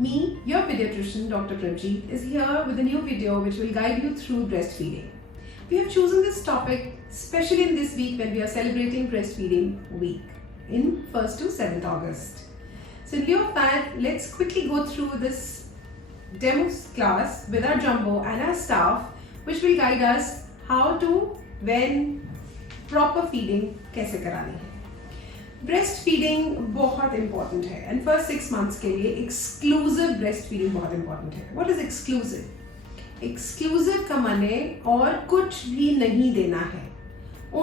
Me, your pediatrician, Dr. Prabjeet, is here with a new video which will guide you through breastfeeding. We have chosen this topic especially in this week when we are celebrating Breastfeeding Week in 1st to 7th August. So in lieu of that, let's quickly go through this demo class with our jumbo and our staff, which will guide us how to, when, proper feeding कैसे करानी है. Breast feeding बहुत important है and first 6 months के लिए exclusive breast feeding बहुत important है. What is exclusive? Exclusive का माने और कुछ भी नहीं देना है.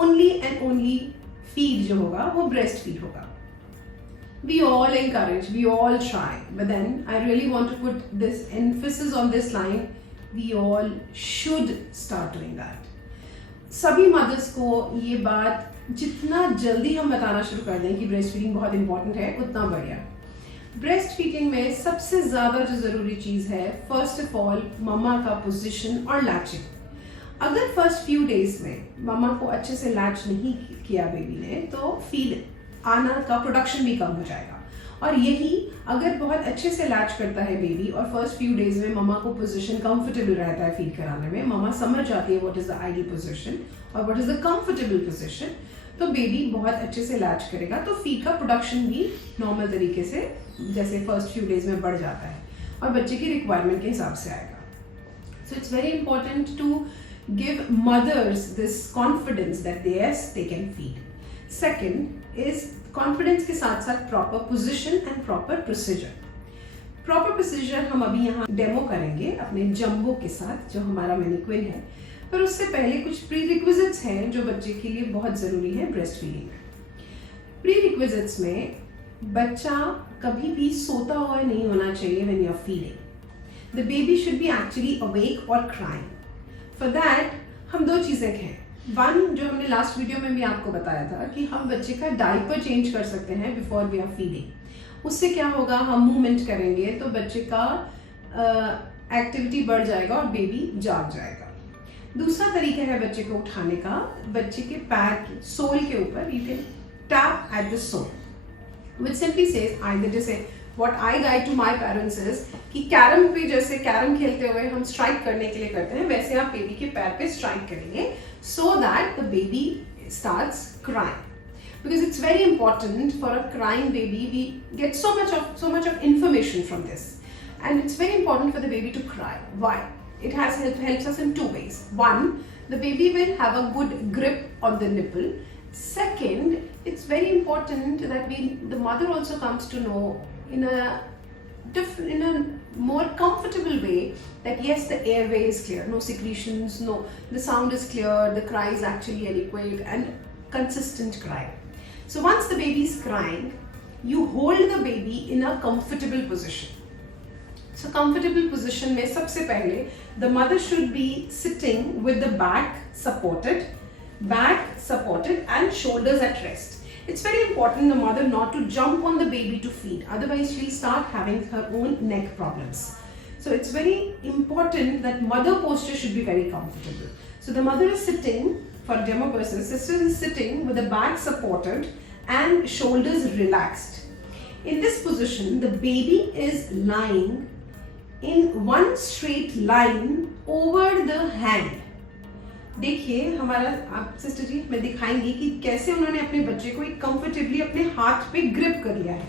ओनली एंड ओनली फीड जो होगा वो ब्रेस्ट फीड होगा. We all encourage, we all try, but then I really want to put this emphasis on this line. We all should start doing that. सभी मदर्स को ये बात जितना जल्दी हम बताना शुरू कर दें कि ब्रेस्ट फीडिंग बहुत इंपॉर्टेंट है उतना बढ़िया. ब्रेस्ट फीडिंग में सबसे ज़्यादा जो ज़रूरी चीज़ है, फर्स्ट ऑफ ऑल मम्मा का पोजीशन और लैचिंग. अगर फर्स्ट फ्यू डेज में मम्मा को अच्छे से लैच नहीं किया बेबी ने तो फीड आना का प्रोडक्शन भी कम हो जाएगा. और यही अगर बहुत अच्छे से लैच करता है बेबी और फर्स्ट फ्यू डेज में मम्मा को पोजीशन कंफर्टेबल रहता है फीड कराने में, मम्मा समझ जाती है what is the ideal position और what is the comfortable position, तो बेबी बहुत अच्छे से लैच करेगा. तो फीड का प्रोडक्शन भी नॉर्मल तरीके से जैसे फर्स्ट फ्यू डेज में बढ़ जाता है और बच्चे की रिक्वायरमेंट के हिसाब से आएगा. So it's very important to give mothers this confidence that yes they can feed. Second is confidence के साथ साथ proper position and proper procedure. Proper procedure हम अभी यहाँ डेमो करेंगे अपने जंबो के साथ जो हमारा मैनिक्विन है, पर उससे पहले कुछ प्री रिक्विजिट्स हैं जो बच्चे के लिए बहुत ज़रूरी है ब्रेस्ट फीडिंग में. प्री रिक्विजिट्स में बच्चा कभी भी सोता हुआ नहीं होना चाहिए when you are feeding. The baby should be actually awake और क्राइंग. फॉर दैट हम दो चीज़ें हैं. वन, जो हमने लास्ट वीडियो में भी आपको बताया था कि हम बच्चे का डायपर चेंज कर सकते हैं बिफोर वी आर फीडिंग. उससे क्या होगा, हम मूवमेंट करेंगे तो बच्चे का एक्टिविटी बढ़ जाएगा और बेबी जाग जाएगा. दूसरा तरीका है बच्चे को उठाने का, बच्चे के पैर की सोल के ऊपर you can tap at the sole which simply says either, जैसे what I guide to my parents is कि कैरम पे जैसे कैरम खेलते हुए हम स्ट्राइक करने के लिए करते हैं, वैसे आप बेबी के पैर पे स्ट्राइक करेंगे so that the baby starts crying, because it's very important for a crying baby. We get so much of information from this, and it's very important for the baby to cry. Why? It helps us in two ways. One, the baby will have a good grip on the nipple. Second, it's very important that the mother also comes to know in a more comfortable way that yes, the airway is clear, no secretions, no, the sound is clear, the cry is actually adequate and consistent cry. So once the baby is crying, you hold the baby in a comfortable position. So comfortable position में सबसे पहले the mother should be sitting with the back supported and shoulders at rest. It's very important the mother not to jump on the baby to feed, otherwise she'll start having her own neck problems. So it's very important that mother posture should be very comfortable. So the mother is sitting, for demo person, sister is sitting with the back supported and shoulders relaxed. In this position, the baby is lying in one straight line over the hand. देखिए हमारा आप sister जी मैं दिखाएंगी कि कैसे उन्होंने अपने बच्चे को एक कंफर्टेबली अपने हाथ पे ग्रिप कर लिया है.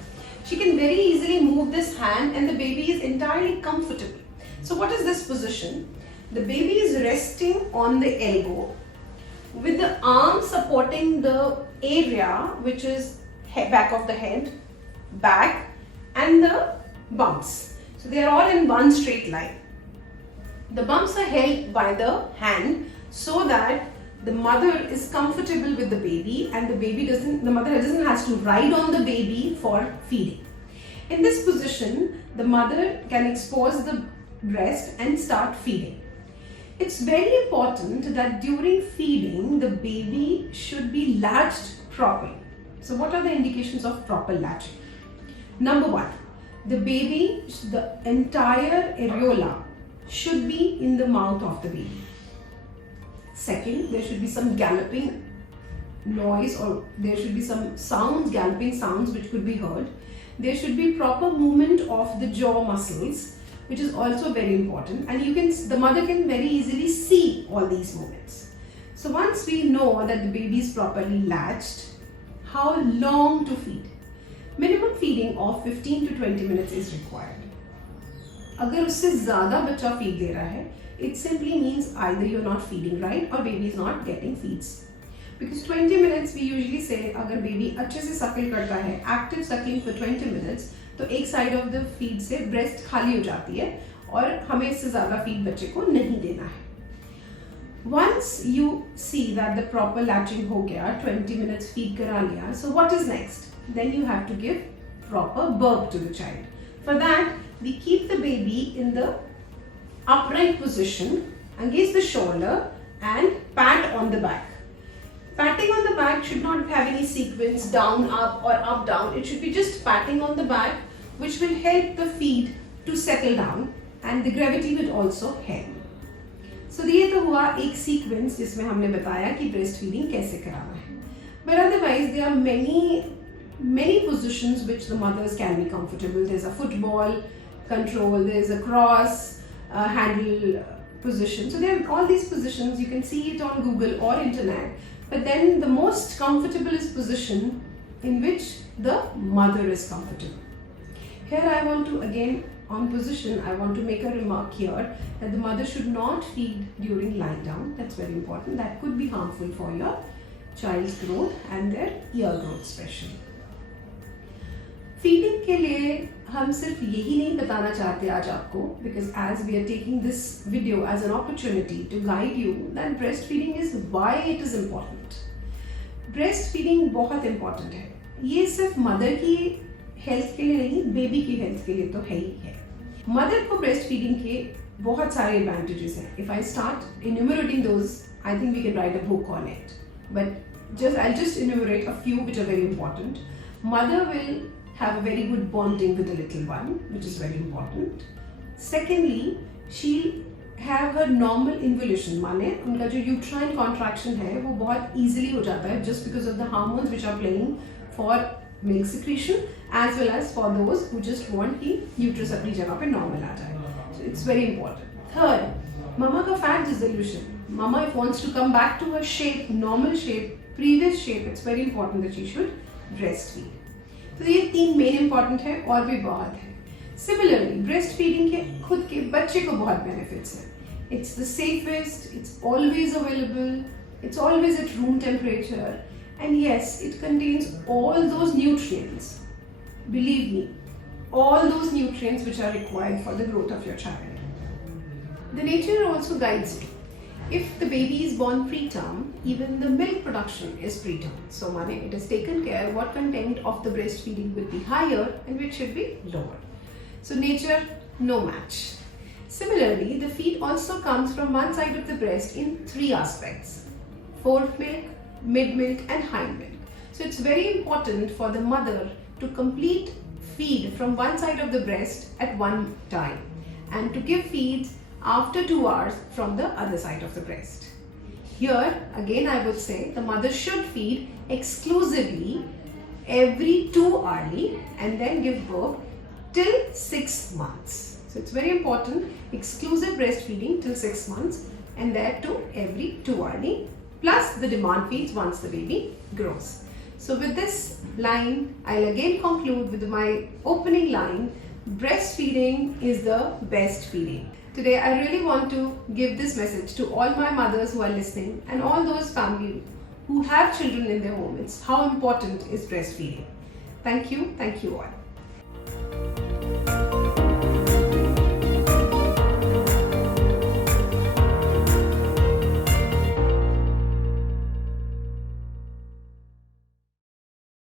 She can very easily move this hand and the baby is entirely comfortable. So what is this position? The baby is resting on the elbow with the arm supporting the area which is back of the head, back and the bumps. So they are all in one straight line. The bumps are held by the hand so that the mother is comfortable with the baby and the mother doesn't has to ride on the baby for feeding. In this position, the mother can expose the breast and start feeding. It's very important that during feeding, the baby should be latched properly. So what are the indications of proper latching? Number one, the entire areola should be in the mouth of the baby. Second, there should be some galloping noise or there should be some sounds, galloping sounds which could be heard. There should be proper movement of the jaw muscles, which is also very important, and the mother can very easily see all these movements. So once we know that the baby is properly latched, how long to feed? Minimum feeding of 15 to 20 minutes is required. अगर उससे ज़्यादा बच्चा feed दे रहा है, it simply means either you're not feeding right or baby is not getting feeds. Because 20 minutes we usually say अगर baby अच्छे से suckle करता है, active suckling for 20 minutes, तो एक साइड ऑफ द फीड से ब्रेस्ट खाली हो जाती है और हमें इससे ज़्यादा फीड बच्चे को नहीं देना है. Once you see that the proper latching हो गया, 20 minutes feed करा लिया, so what is next? Then you have to give proper burp to the child. For that, we keep the baby in the upright position against the shoulder and pat on the back. Patting on the back should not have any sequence down, up or up, down. It should be just patting on the back, which will help the feed to settle down and the gravity will also help. So ये तो हुआ एक sequence जिसमें हमने बताया कि breast feeding कैसे कराना है. But otherwise there are many positions which the mothers can be comfortable. There's a football control, there's a cross handle position. So there are all these positions. You can see it on Google or internet. But then the most comfortable is position in which the mother is comfortable. Here I want to again on position, I want to make a remark here that the mother should not feed during lying down. That's very important. That could be harmful for your child's growth and their ear growth especially. Feeding के लिए हम सिर्फ यही नहीं बताना चाहते आज आपको, because as we are taking this video as an opportunity to guide you that breastfeeding is why it is important. Breastfeeding बहुत important है. ये सिर्फ मदर की हेल्थ के लिए नहीं, बेबी की हेल्थ के लिए तो है ही है. मदर को breastfeeding के बहुत सारे एडवांटेजेस हैं. If I start enumerating those, I think we can write a book on it. But I'll just enumerate a few which are very important. Mother will have a very good bonding with the little one, which is very important. Secondly, she'll have her normal involution, माने उनका जो uterine contraction है वो बहुत easily हो जाता है just because of the hormones which are playing for milk secretion as well as for those who just want कि uterus अपनी जगह पे normal आ जाए. So it's very important. Third, mama का fat dissolution. Mama if wants to come back to her shape, normal shape, previous shape, it's very important that she should breastfeed. तो ये 3 main important है और भी बहुत है. Similarly breast feeding के खुद के बच्चे को बहुत बेनिफिट्स हैं. It's the safest, it's always available, it's always at room temperature and yes it contains all those nutrients, believe me, all those nutrients which are required for the growth of your child. The nature also guides you. If the baby is born preterm, even the milk production is preterm. So it is taken care what content of the breastfeeding will be higher and which should be lower. So nature, no match. Similarly, the feed also comes from one side of the breast in 3 aspects: fore milk, mid milk and hind milk. So it's very important for the mother to complete feed from one side of the breast at one time and to give feeds after 2 hours from the other side of the breast. Here again I would say the mother should feed exclusively every 2 hourly and then give birth till 6 months. So it's very important, exclusive breastfeeding till 6 months and that too every 2 hourly plus the demand feeds once the baby grows. So with this line I'll again conclude with my opening line: breastfeeding is the best feeding. Today I really want to give this message to all my mothers who are listening and all those families who have children in their home. It's how important is breastfeeding. Thank you all.